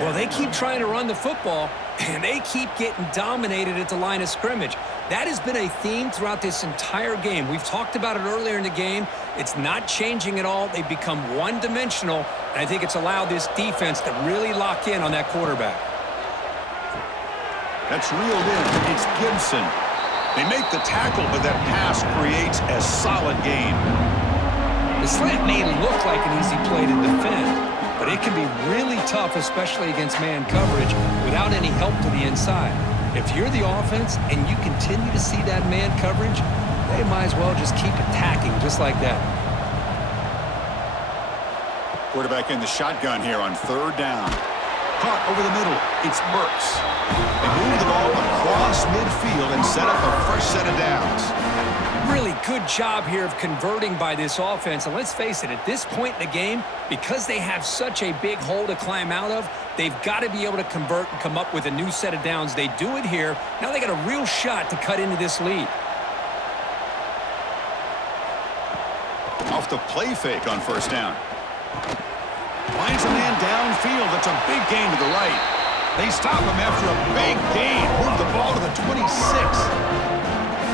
Well, they keep trying to run the football, and they keep getting dominated at the line of scrimmage. That has been a theme throughout this entire game. We've talked about it earlier in the game. It's not changing at all. They've become one-dimensional, and I think it's allowed this defense to really lock in on that quarterback. That's reeled in. It's Gibson. They make the tackle, but that pass creates a solid gain. The slant may look like an easy play to defend, but it can be really tough, especially against man coverage, without any help to the inside. If you're the offense and you continue to see that man coverage, they might as well just keep attacking just like that. Quarterback in the shotgun here on third down. Caught over the middle. It's Burks. They move the ball across midfield and set up a fresh set of downs. Really good job here of converting by this offense. And let's face it, at this point in the game, because they have such a big hole to climb out of, they've got to be able to convert and come up with a new set of downs. They do it here. Now they got a real shot to cut into this lead. Off the play fake on first down. Finds a man downfield. That's a big gain to the right. They stop him after a big gain. Move the ball to the 26.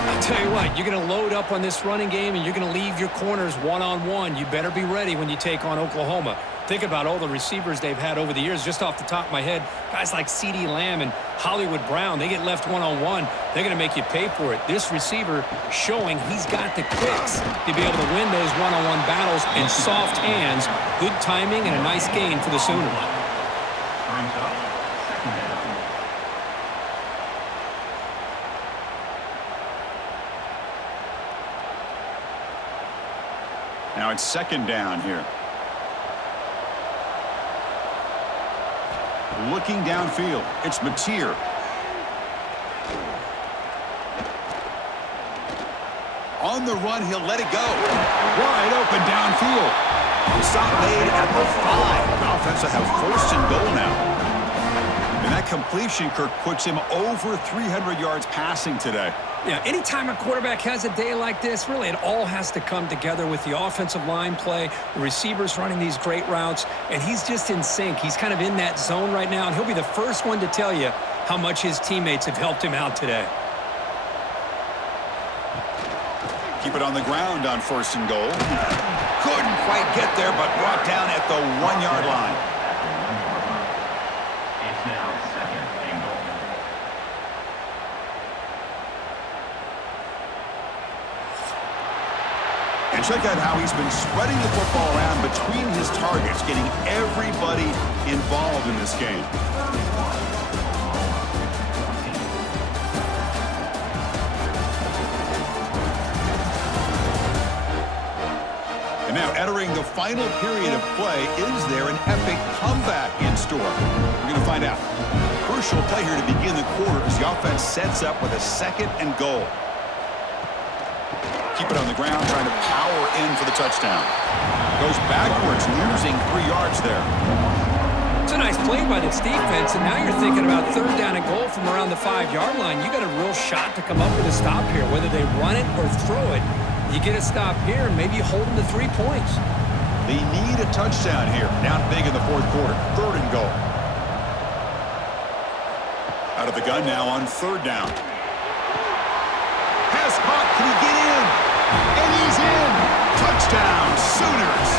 I'll tell you what, you're going to load up on this running game and you're going to leave your corners one-on-one. You better be ready when you take on Oklahoma. Think about all the receivers they've had over the years. Just off the top of my head, guys like CeeDee Lamb and Hollywood Brown, they get left one-on-one. They're going to make you pay for it. This receiver showing he's got the quicks to be able to win those one-on-one battles in soft hands. Good timing and a nice gain for the Sooners. Time's up. Second down. Now it's second down here. Looking downfield, it's Mateer. On the run, he'll let it go. Wide open downfield. Stop made at the 5. The offense will have first and goal now. And that completion, Kirk, puts him over 300 yards passing today. Yeah, anytime a quarterback has a day like this, really it all has to come together with the offensive line play, the receivers running these great routes, and he's just in sync. He's kind of in that zone right now, and he'll be the first one to tell you how much his teammates have helped him out today. Keep it on the ground on first and goal. Couldn't quite get there, but brought down at the 1-yard line. It's now second and goal. And check out how he's been spreading the football around between his targets, getting everybody involved in this game. And now entering the final period of play, is there an epic comeback in store? We're going to find out. Crucial play here to begin the quarter as the offense sets up with a second and goal. Keep it on the ground, trying to power in for the touchdown. Goes backwards, losing 3 yards there. It's a nice play by this defense, and now you're thinking about third down and goal from around the 5-yard line. You got a real shot to come up with a stop here, whether they run it or throw it. You get a stop here, and maybe you hold them to 3 points. They need a touchdown here. Down big in the fourth quarter. Third and goal. Out of the gun now on third down. Pass caught. Can he get in? And he's in. Touchdown, Sooners.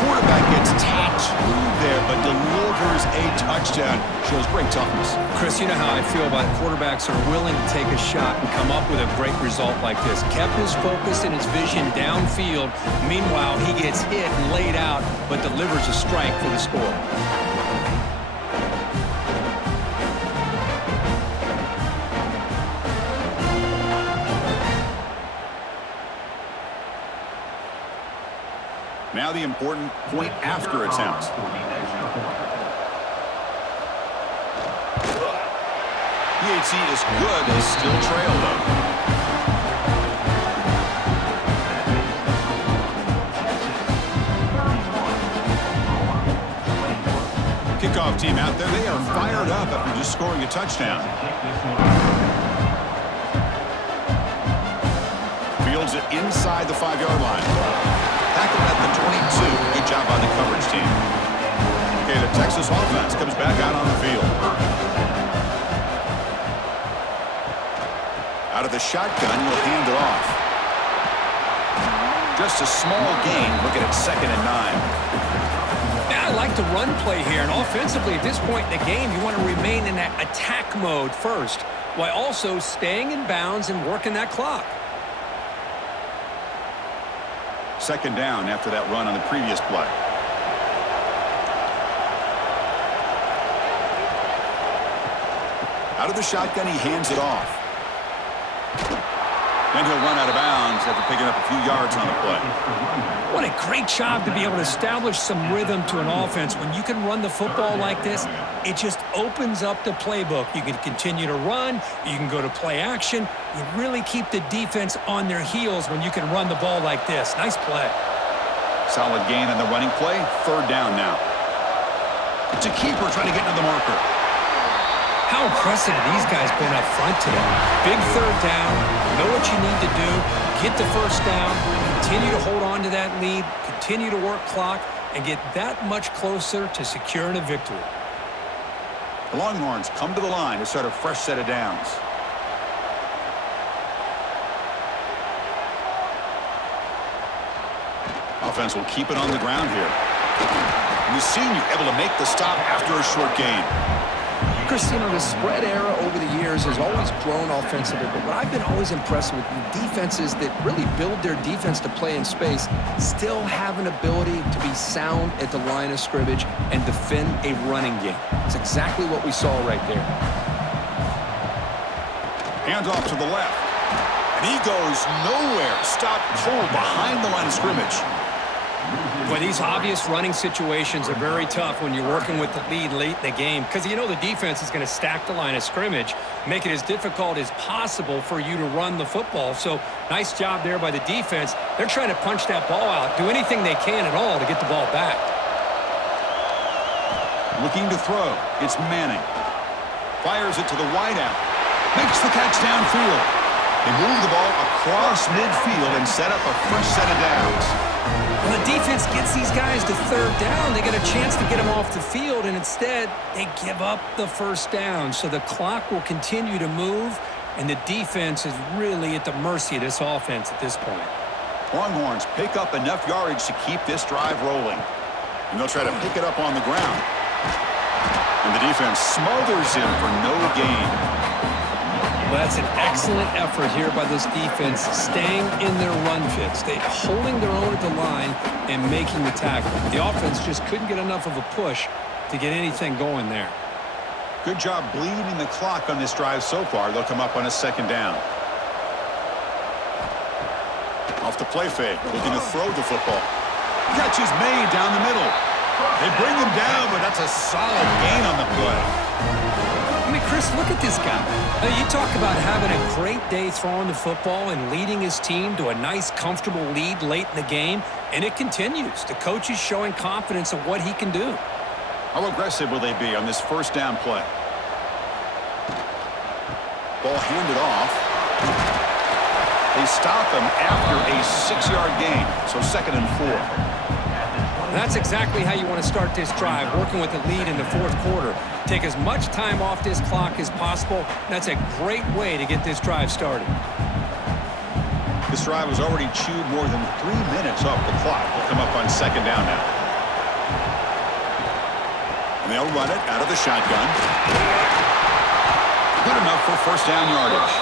Quarterback gets tattooed there, but delivers a touchdown. Shows great toughness. Chris, you know how I feel about quarterbacks that are willing to take a shot and come up with a great result like this. Kept his focus and his vision downfield. Meanwhile, he gets hit and laid out, but delivers a strike for the score. Now the important point after attempt. PAT is good. They still trail, though. Kickoff team out there. They are fired up after just scoring a touchdown. Fields it inside the 5-yard line. Tackled at the 22. Good job by the coverage team. Okay, the Texas offense comes back out on the field. Out of the shotgun, will hand it off. Just a small gain. Looking at 2nd and 9. Now, I like the run play here, and offensively at this point in the game, you want to remain in that attack mode first, while also staying in bounds and working that clock. 2nd down after that run on the previous play. Out of the shotgun, he hands it off. Then he'll run out of bounds after picking up a few yards on the play. What a great job to be able to establish some rhythm to an offense. When you can run the football like this, it just opens up the playbook. You can continue to run. You can go to play action. You really keep the defense on their heels when you can run the ball like this. Nice play. Solid gain on the running play. 3rd down now. It's a keeper trying to get into the marker. How impressive have these guys been up front today? Big 3rd down. Know what you need to do. Get the 1st down. Continue to hold on to that lead. Continue to work clock and get that much closer to securing a victory. The Longhorns come to the line to start a fresh set of downs. Offense will keep it on the ground here. And the senior able to make the stop after a short gain. Chris, you know, the spread era over the years has always grown offensively, but what I've been always impressed with the defenses that really build their defense to play in space still have an ability to be sound at the line of scrimmage and defend a running game. It's exactly what we saw right there. Hands off to the left. And he goes nowhere. Stopped cold behind the line of scrimmage. Well, these obvious running situations are very tough when you're working with the lead late in the game because you know the defense is going to stack the line of scrimmage, make it as difficult as possible for you to run the football. So nice job there by the defense. They're trying to punch that ball out, do anything they can at all to get the ball back. Looking to throw. It's Manning. Fires it to the wideout. Makes the catch downfield. They move the ball across midfield and set up a fresh set of downs. When the defense gets these guys to 3rd down, they get a chance to get them off the field, and instead they give up the 1st down. So the clock will continue to move, and the defense is really at the mercy of this offense at this point. Longhorns pick up enough yardage to keep this drive rolling. And they'll try to pick it up on the ground. And the defense smothers him for no gain. Well, that's an excellent effort here by this defense, staying in their run fits. They holding their own at the line and making the tackle. The offense just couldn't get enough of a push to get anything going there. Good job bleeding the clock on this drive so far. They'll come up on a 2nd down. Off the play fake, looking to throw the football. Catch is made down the middle. They bring him down, but that's a solid gain on the play. I mean, Chris, look at this guy. You talk about having a great day throwing the football and leading his team to a nice, comfortable lead late in the game, and it continues. The coach is showing confidence of what he can do. How aggressive will they be on this 1st down play? Ball handed off. They stop him after a 6-yard gain, so 2nd and 4. And that's exactly how you want to start this drive, working with the lead in the fourth quarter. Take as much time off this clock as possible. That's a great way to get this drive started. This drive has already chewed more than 3 minutes off the clock. Will come up on second down now. And they'll run it out of the shotgun. Good enough for first down yardage.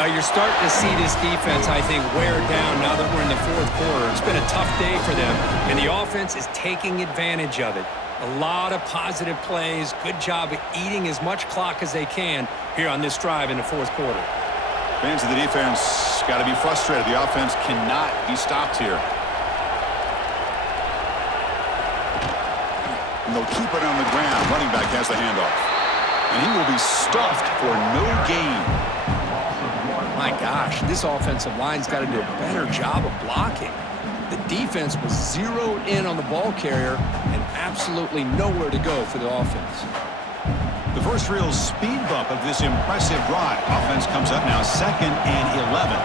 You're starting to see this defense, I think, wear down now that we're in the fourth quarter. It's been a tough day for them, and the offense is taking advantage of it. A lot of positive plays. Good job of eating as much clock as they can here on this drive in the fourth quarter. Fans of the defense got to be frustrated. The offense cannot be stopped here. And they'll keep it on the ground. Running back has the handoff. And he will be stuffed for no gain. My gosh, this offensive line's got to do a better job of blocking. The defense was zeroed in on the ball carrier and absolutely nowhere to go for the offense. The first real speed bump of this impressive drive. Offense comes up now 2nd and 11.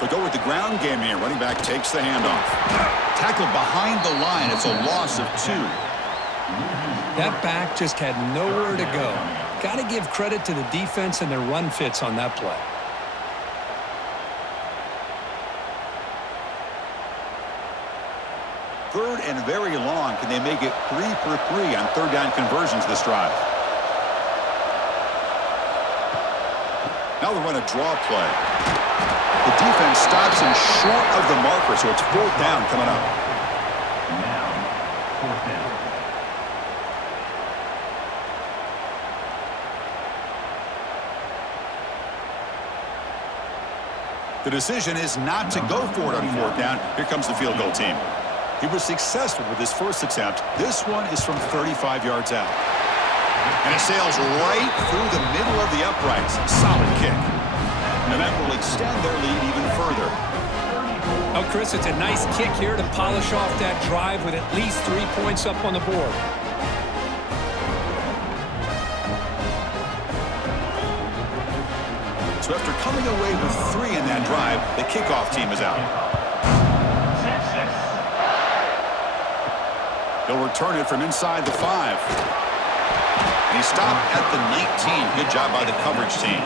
They go with the ground game here. Running back takes the handoff. Tackled behind the line. It's a loss of 2. That back just had nowhere to go. Got to give credit to the defense and their run fits on that play. Third and very long. Can they make it 3 for 3 on third down conversions this drive? Now they run a draw play. The defense stops him short of the marker, so it's fourth down coming up. Now, fourth down. The decision is not to go for it on fourth down. Here comes the field goal team. He was successful with his first attempt. This one is from 35 yards out. And it sails right through the middle of the uprights. Solid kick. And that will extend their lead even further. Oh, Chris, it's a nice kick here to polish off that drive with at least 3 points up on the board. So after coming away with 3 in that drive, the kickoff team is out. He'll return it from inside the 5. And he stopped at the 19. Good job by the coverage team.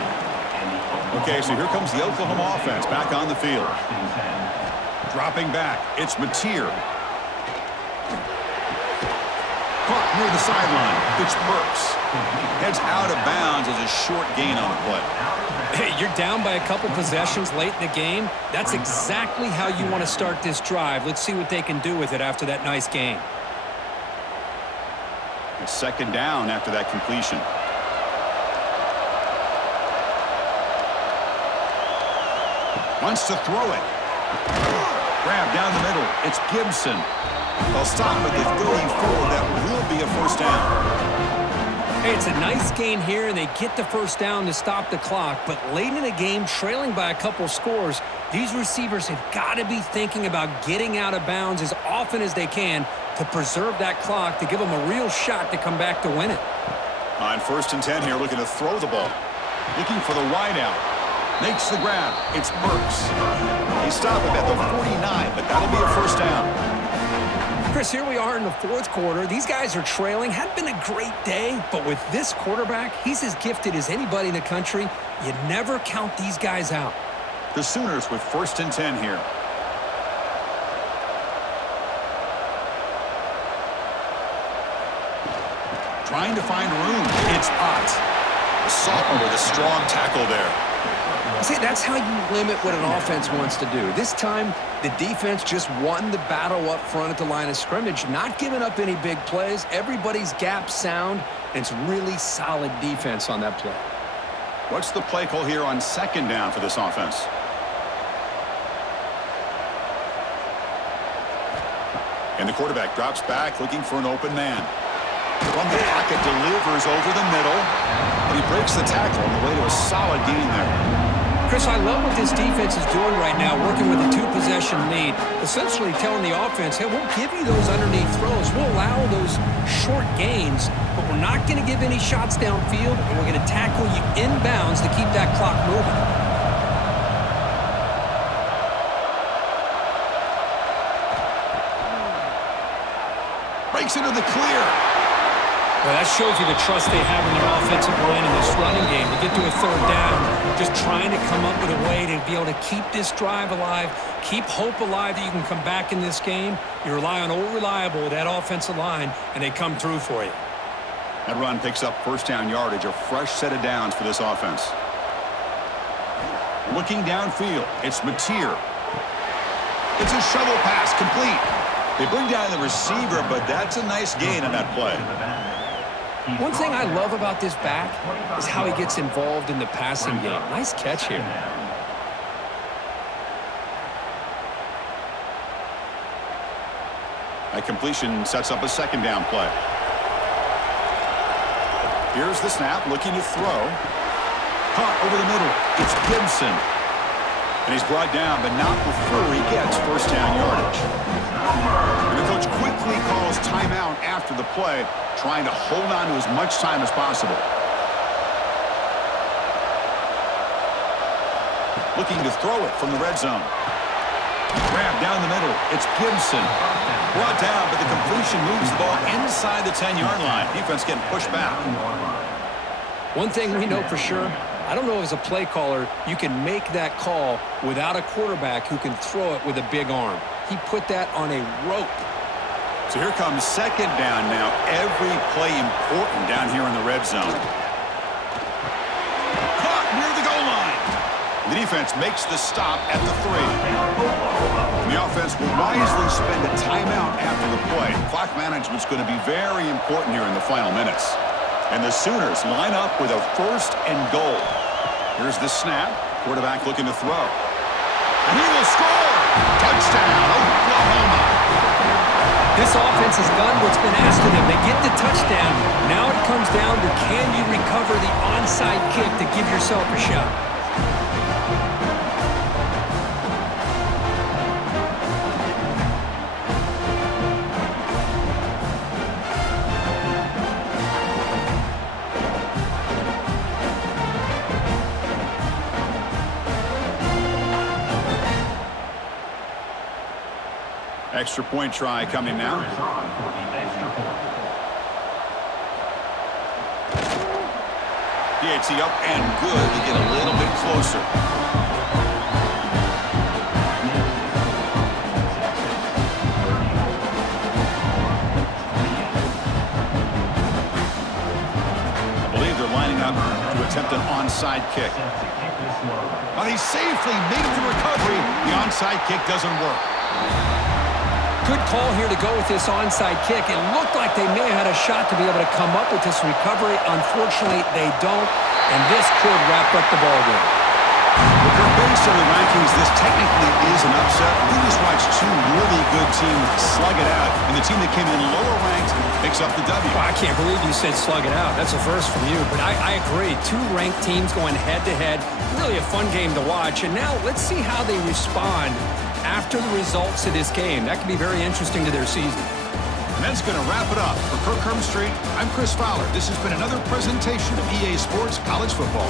Okay, so here comes the Oklahoma offense back on the field. Dropping back, it's Mateer. Caught near the sideline. It's Burks. Heads out of bounds as a short gain on the play. Hey, you're down by a couple possessions late in the game. That's exactly how you want to start this drive. Let's see what they can do with it after that nice game. It's second down after that completion. Wants to throw it. Grab down the middle. It's Gibson. They'll stop at the 34. That will be a first down. Hey, it's a nice gain here, and they get the first down to stop the clock. But late in the game, trailing by a couple scores, these receivers have got to be thinking about getting out of bounds as often as they can to preserve that clock, to give them a real shot to come back to win it. On 1st and 10 here, looking to throw the ball. Looking for the wide out. Makes the grab. It's Burks. He stopped him at the 49, but that'll be a first down. Chris, here we are in the fourth quarter. These guys are trailing. Hadn't been a great day, but with this quarterback, he's as gifted as anybody in the country. You never count these guys out. The Sooners with 1st and 10 here. Trying to find room. It's Ott. The sophomore with a strong tackle there. See, that's how you limit what an offense wants to do. This time, the defense just won the battle up front at the line of scrimmage, not giving up any big plays. Everybody's gap sound, and it's really solid defense on that play. What's the play call here on second down for this offense? And the quarterback drops back, looking for an open man. From the pocket, delivers over the middle, and he breaks the tackle on the way to a solid gain there. Chris, I love what this defense is doing right now, working with a 2-possession lead, essentially telling the offense, hey, we'll give you those underneath throws. We'll allow those short gains, but we're not going to give any shots downfield, and we're going to tackle you inbounds to keep that clock moving. Breaks into the clear. Well, that shows you the trust they have in their offensive line in this running game. To get to a third down, just trying to come up with a way to be able to keep this drive alive, keep hope alive that you can come back in this game. You rely on Old Reliable with that offensive line, and they come through for you. That run picks up first down yardage, a fresh set of downs for this offense. Looking downfield, it's Mateer. It's a shovel pass, complete. They bring down the receiver, but that's a nice gain on that play. One thing I love about this back is how he gets involved in the passing game. Nice catch here. That completion sets up a second down play. Here's the snap, looking to throw. Caught over the middle. It's Gibson. And he's brought down, but not before he gets first down yardage. And the coach quickly calls timeout after the play, trying to hold on to as much time as possible. Looking to throw it from the red zone. Grab down the middle. It's Gibson. Brought down, but the completion moves the ball inside the 10-yard line. Defense getting pushed back. One thing we know for sure, I don't know as a play caller, you can make that call without a quarterback who can throw it with a big arm. He put that on a rope. So here comes second down now. Every play important down here in the red zone. Caught near the goal line. The defense makes the stop at the 3. And the offense will wisely spend a timeout after the play. Clock management's going to be very important here in the final minutes. And the Sooners line up with a first and goal. Here's the snap. Quarterback looking to throw. And he will score! Touchdown, Oklahoma! This offense has done what's been asked of them. They get the touchdown. Now it comes down to can you recover the onside kick to give yourself a shot. Extra point try coming now. PAT up and good to get a little bit closer. I believe they're lining up to attempt an onside kick. Well, he safely made the recovery. The onside kick doesn't work. Good call here to go with this onside kick. It looked like they may have had a shot to be able to come up with this recovery. Unfortunately, they don't, and this could wrap up the ballgame. Well, based on the rankings, this technically is an upset. We just watched two really good teams slug it out, and the team that came in lower ranked picks up the W. Well, I can't believe you said slug it out. That's a first from you, but I agree. Two ranked teams going head-to-head. Really a fun game to watch, and now let's see how they respond after the results of this game. That could be very interesting to their season. And that's going to wrap it up. For Kirk Street, I'm Chris Fowler. This has been another presentation of EA Sports College Football.